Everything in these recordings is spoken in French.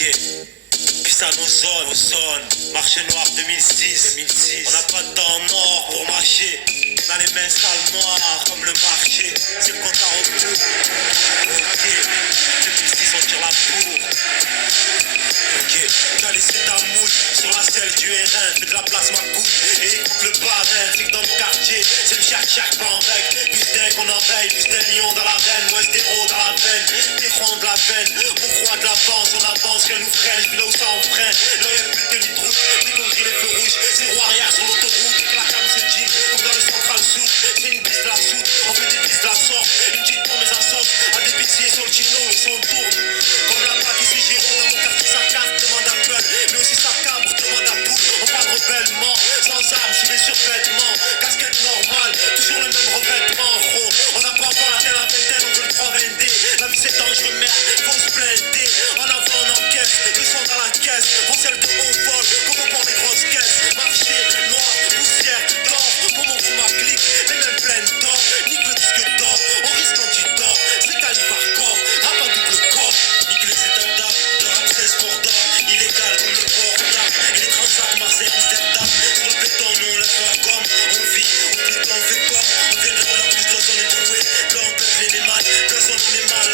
Ok. Puis à nos zones, marché noir 2006. On n'a pas de temps mort pour marcher. On a les mains sales noires comme le marché. C'est le compte à rebours. Ok. 2006 on tire la bourre. Ok. T'as laissé ta moule sur la selle du RN. Fais de la place ma couille et écoute le parrain. C'est que dans mon quartier, c'est le chac pas en règle. Plus d'un qu'on en veille, plus d'un lion dans l'arène. Ouest héros dans la veine, des ronds de la veine. On croit de l'avance, on avance, qu'elle nous freine. Puis là où ça en freine, là y'a plus de tenue de route. Dès qu'on grille les feux rouges, c'est roue arrière sur l'autoroute. La cam se dit, comme dans le central sud. C'est une bise de la soude, on fait des bises de la sorte. Une petite pour mes assos, à des pitiés sur le chino et son tourne. Comme la plaque ici Giro, dans mon quartier ça casse, demande à Peul. Mais aussi ça cabre, demande à Poule. On parle rebellement, sans armes, sous les survêtements. Casquette normale, toujours le même revêtement, gros. On n'a pas encore atteint la vingtaine, on veut le 320D. La vie c'est dangereux, merde, faut se blinder. En avant, on encaisse, le son dans la caisse. On celle de haut vol, comme on porte les grosses caisses. Marché, noir, poussière, d'or. Pour mon coup, ma clique, les mêmes pleines d'or. Nique le disque d'or, on risque quand tu dors. C'est calibre hardcore, rap à double corps. Nique les états d'âme, le rap c'est sport d'or. Illégal comme le port d'âme. Et les transats, Marseille, Amsterdam. Sur le béton, nous on laisse la gomme. On vit, ou plutôt on fait quoi? On vient de la plus d'os, on est troué. Là on pèse les mal, personne on est mal,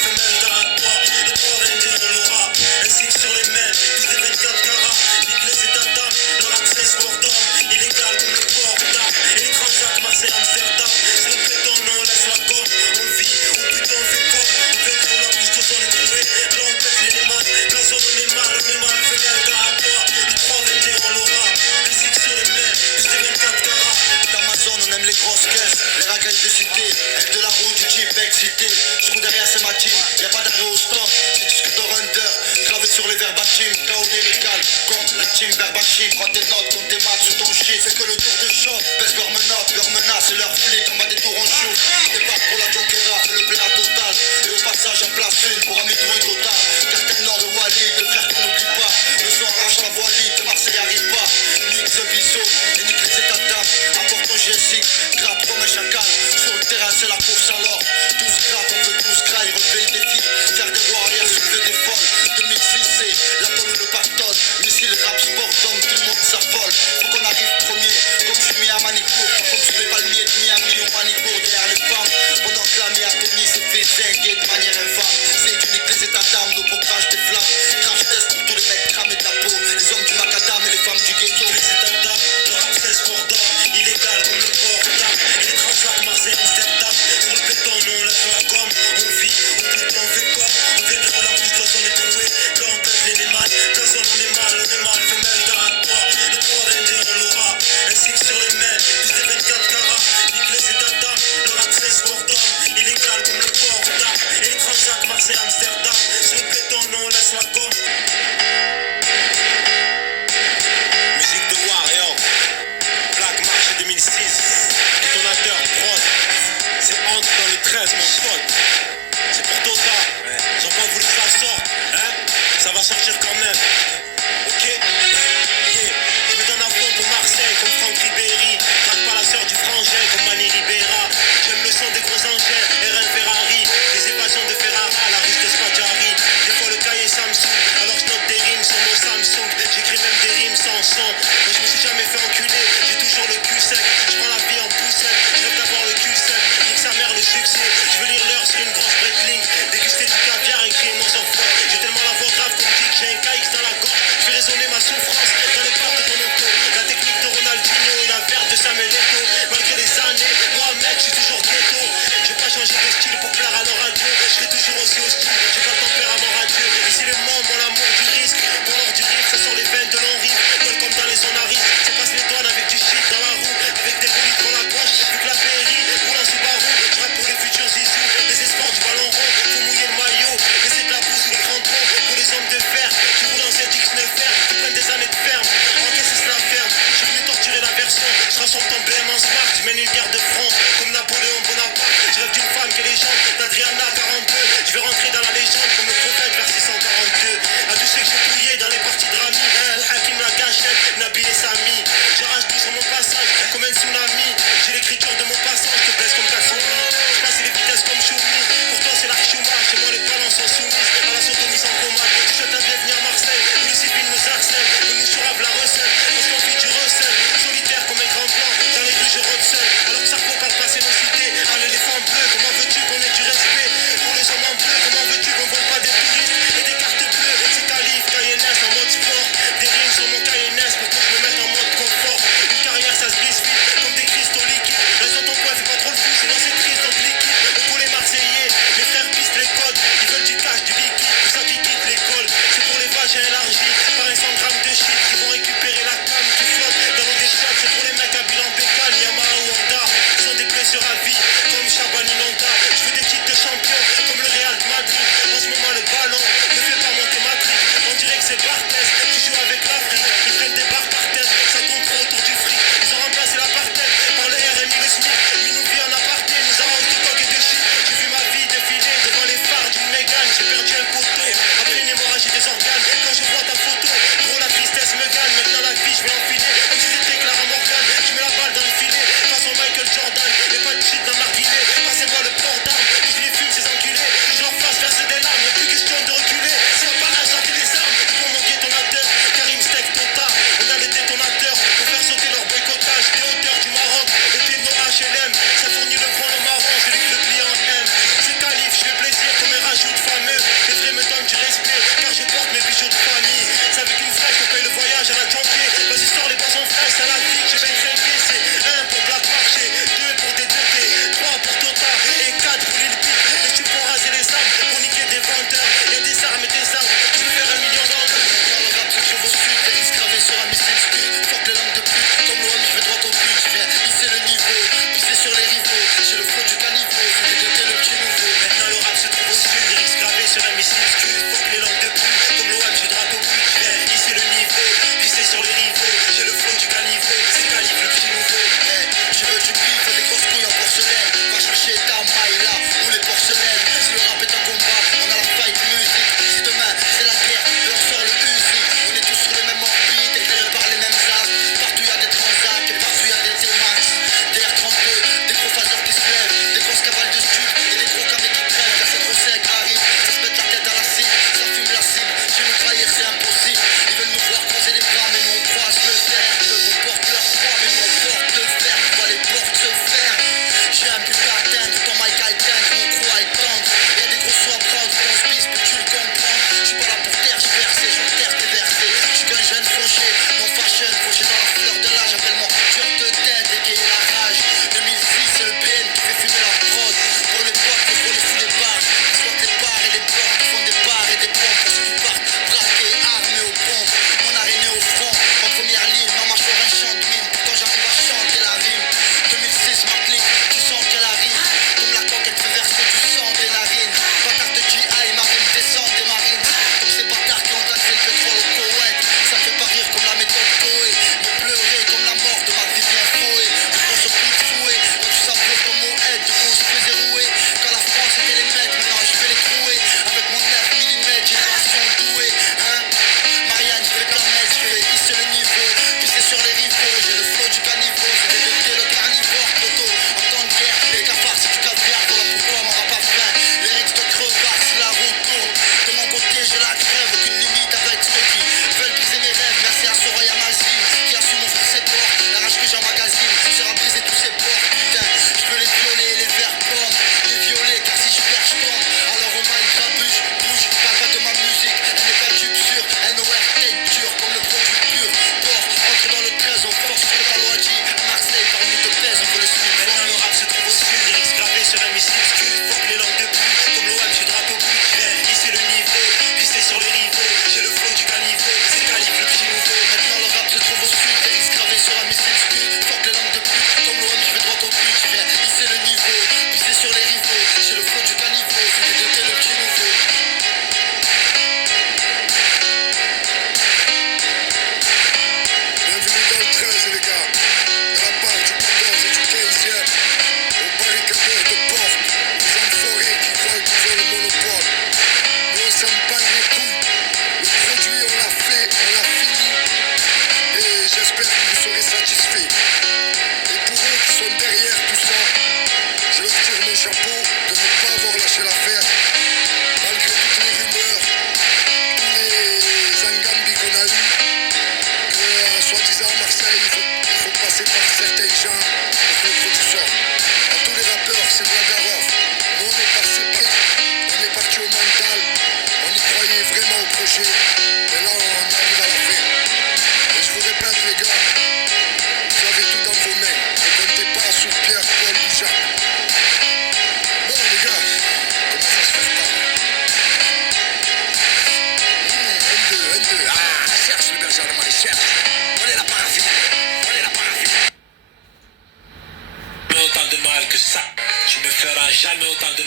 femelle d'aratoire. Le 322 on l'aura, ainsi que sur les mains, plus des 24 carats. Nique les états d'âme, le rap c'est sport d'homme. Illégal comme le port d'âme. Et les transats, Marseille, Amsterdam. Sur le béton, nous on laisse la gomme. On vit, ou plutôt on fait quoi? On vient de la plus d'os, on est troué. Là on pèse les mal, personne on est mal, femelle d'aratoire. Le 322 on l'aura, ainsi que sur les mains, plus des 24 carats. D'Amazon, on aime les grosses caisses, les raquettes de cité, avec de la roue, du jeep excité. Je roule derrière, c'est ma team, y'a pas d'arrêt au stand, c'est disque de render, gravé sur les verbatim, KO lyrical, contre la team verbachim. Prends tes notes, compte tes maths sous ton shit, c'est que le tour de shot, baisse leurs menottes, leurs menaces et leurs flics, on va des tours en chou. Débarque pour la Jonquera, fais le plat total, et au passage en place une pour un métro et total. Cartel Nord et Walid, le frère qu'on n'oublie pas, le soir arrache la voie libre, de Marseille arrive pas. Nique ce biseau, et nique les états d'âme, apporte ton GSX, grappe comme un chacal, sur le terrain c'est la course alors. Tous grappes, on veut tous graille, relever le défi, faire des warriors, soulever des folles. 2006 c'est la tonne ou le pactole, missile, rap, sport, d'homme, tout le monde s'affole. Faut qu'on arrive premier, comme je suis mis à Manicourt, comme je fais palmier de Miami ou Manicourt derrière les femmes. Pendant que la Miatonie s'est fait zinguer de manière infâme, c'est unique les états d'âme, nos peaux crachent des flammes. Crash test pour tous les mecs cramés de la peau, les hommes du macadam et les femmes du ghetto. Les états d'âme, le rap c'est sport d'or. Illégal comme le port d'âme. Et les transats, Marseille, Amsterdam. Sur le béton, nous on laisse la gomme. On vit, ou plutôt on fait quoi? On vient de la plus d'os, on est troué. Là on pèse les mal, personne on est mal, femelle d'aratoire. Le 322 on l'aura, ainsi que sur les mains, plus des 24 carats. Nique les états d'âme, le rap c'est sport d'homme. Illégal comme le port d'âme. Et les transats, Marseille, Amsterdam. Sur le béton, nous on laisse la gomme. Musique de Warrior, Black Marché 2006, détonateur, prod, c'est entre dans le 13 mon pote, c'est pour Tota, ils ont pas voulu que ça sorte, hein, ça va sortir quand même, ok, yeah, je me donne à fond pour Marseille comme Franck Ribéry, traque pas la sœur du frangin comme Manny Ribera, j'aime le son des gros engins, RN Ferrari, les évasions de Ferrara, la ruche de Spadjari, des fois le cahier Samsung, alors je note des rimes sur mon Samsung, j'écris même des rimes sans son, moi je me suis jamais fait enculer, j'ai toujours le cul sec, je prends la vie en poussette, je rêve d'avoir le cul sec, nique sa mère le succès, je veux lire l'heure sur une grosse breakling, déguster du caviar et crier mon sang fort, j'ai tellement la voix grave qu'on dit que j'ai un KX dans la gorge, je fais résonner ma souffrance dans les portes de ton auto, la technique de Ronaldinho et la verte de Samuel Eto'o, malgré les années, moi mec je suis toujours ghetto, j'ai pas changé de style pour plaire à leur radio, je serai toujours aussi hostile, j'ai pas le tempérament radieux, ici le monde, mon amour du risque, pour l'heure du riff, ça sort les veines de l'enrive, comme dans les zones à risque, ça passe les douanes avec du shit dans la roue, avec des bolides pour la gauche, vu que la PRI roule en Subaru, je rappe pour les futurs zizous, les espoirs du ballon rond, faut mouiller le maillot, laisser de la pousse ou les grands troncs, pour les hommes de fer, qui roulent en ZX9R, qui prennent des années de ferme, encaisser la ferme, je suis venu torturer la version, je rassemble ton BM en smart, tu mènes une guerre de front, comme Napoléon Bonaparte, je rêve d'une femme qui est légende, d'Adriana 42, je vais rentrer dans la légende, comme le prophète vers 642, à tous ceux que j'ai fouillés dans les parties de Rami, Hakim la gâchette, Nabil et Sami, j'arrache tout sur mon passage, comme un tsunami, j'ai l'écriture de mon passage, je te baisse comme Kasumi, je passe les vitesses comme Choumi, pour toi c'est la Shuma, chez moi les balances sont soumises, à la sodomie sans coma, je souhaite la bienvenue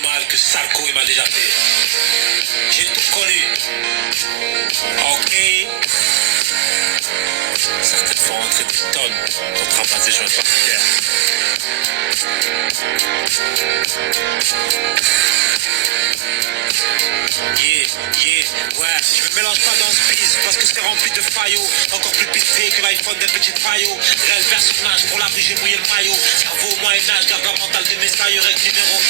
mal que Salco il m'a déjà fait. J'ai tout connu. Ok. Certaines fois entrer des tonnes pour ramasser joints par terre. Ouais, je me mélange pas dans ce bise parce que c'est rempli de faillots. Encore plus pété que l'iPhone des petits paillots. Réel personnage, pour la rue j'ai mouillé le maillot. Cerveau au Moyen-Âge, garde la mentale des messailles. Règle numéro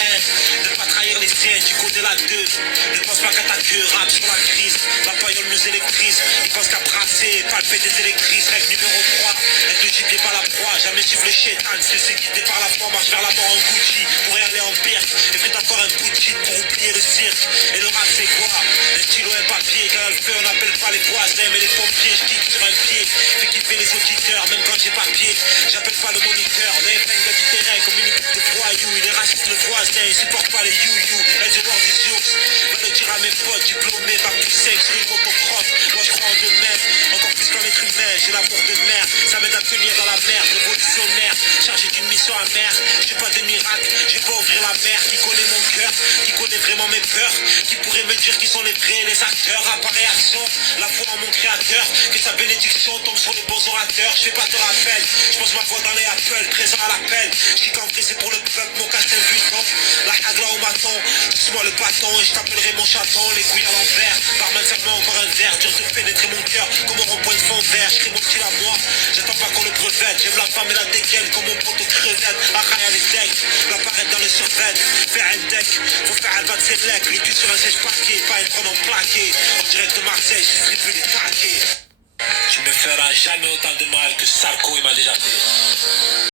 1, ne pas trahir les siens, tu connais la 2. Ne pense pas qu'à ta queue, rap sur la crise. La paillole nous électrise, il pense qu'à brasser, palper des électrices. Règle numéro 3, être le gibier pas la proie. Jamais suivre le chétan, se laisser guider par la foi. Marche vers la mort en Gucci, pour y aller en birk. Et fait encore un bout de shit pour oublier le cirque. Et le rap c'est quoi? Un stylo et un papier, quand elle le fait on n'appelle pas les voisins mais les pompiers. Je kick sur un pied, fait kiffer les auditeurs, même quand j'ai pas pied. J'appelle pas le moniteur, les flingues du terrain comme une équipe de voyous. Il est raciste le voisin, il supporte pas les you-you. Et the world is yours, va le dire à mes potes, diplômé, bac plus 5 sur une motocross. Moi je crois en demain, encore plus qu'en être humain. J'ai l'amour de mer, ça m'aide à tenir dans la merde. Révolutionnaire, chargé d'une mission amère. J'ai pas de miracle, je vais pas ouvrir la mer. Qui connaît mon cœur, qui connaît vraiment mes peurs, qui pourrait me dire qui sont les vrais, les acteurs. À par réaction, la foi en mon créateur, que sa bénédiction tombe sur les bons orateurs. Je fais pas de rappel, je pose ma voix dans les Apple, présent à l'appel. Je suis cambré, c'est pour le peuple, mon castel buton. La hagla au maton, pousse-moi le bâton et je t'appellerai mon chaton. Les couilles à l'envers, barman ferme-moi encore un verre. Dur de pénétrer mon cœur comme un rond-point de fond vert. Je crée mon style à moi, j'attends pas qu'on le brevette. J'aime la femme et la dégaine comme mon pote aux crevettes. Arraya les decks, l'apparaître dans le survêt. Faire un deck, faut faire un bat de ses lecs. Le cul sur un sèche paquet, pas une prendre en plaqué. En direct de Marseille, je distribue les taquets. Tu me feras jamais autant de mal que Salco il m'a déjà fait.